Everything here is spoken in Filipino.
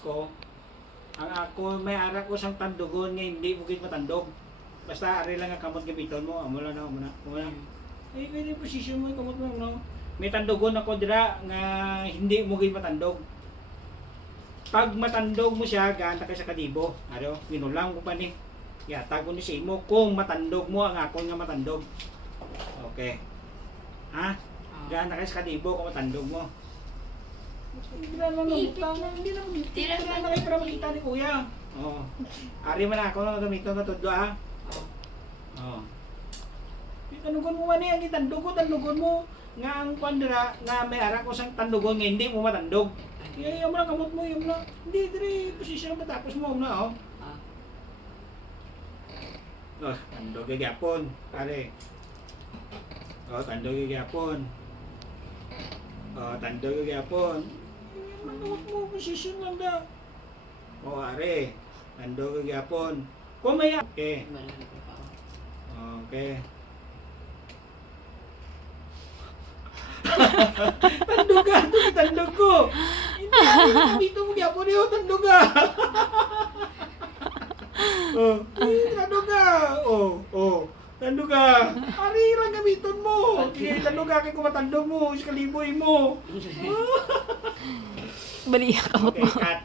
ko, ang ako may ara ko sang tandugon nga hindi mo gid matandog. Basta ari lang ang kamot gamiton mo, amo lang na, amo na. Ay kaya position mo yung kamot mo no. May tandugon ako dira nga hindi mo gid matandog. Pag matandog mo siya, ganta ka sa kadibo. Ano, pinulang ko pa ni. Yata ko ni sa imo kung matandog mo ang ako nga matandog. Okay. Ha? Ganta ka sa kadibo kung matandog mo. Hindi na lang makita. Hindi na makita. Hindi na kayo para makita ni kuya. Oo. Ari man ako lang gamiton ka tudlo ha. Oo. Tandugon mo man yan, tandugon mo. Nga ang pandira, nga may ara ko sang tandugon nga hindi mo matandog. Yung lang kamot mo, yung lang. Hindi, diri, posisyon na matapos mo na, oh. Oh, tandog yung gyapon, pare. Oh, tandog yung gyapon. Oh, tandog yung gyapon. Manuot mo, posisyon lang da. Oh, pare. Tandog yung gyapon. Kumaya. Okay. Okay. Tandog ka, tandog ko. Dito mo gyapon niyo, tandog ka. Oh, tandog ka. Oh, tandog ka. Ari lang gamiton mo. Okay, tandog ka kay kumatandog mo, si kaliboy mo. Bali, kamot Okay, mo. cut.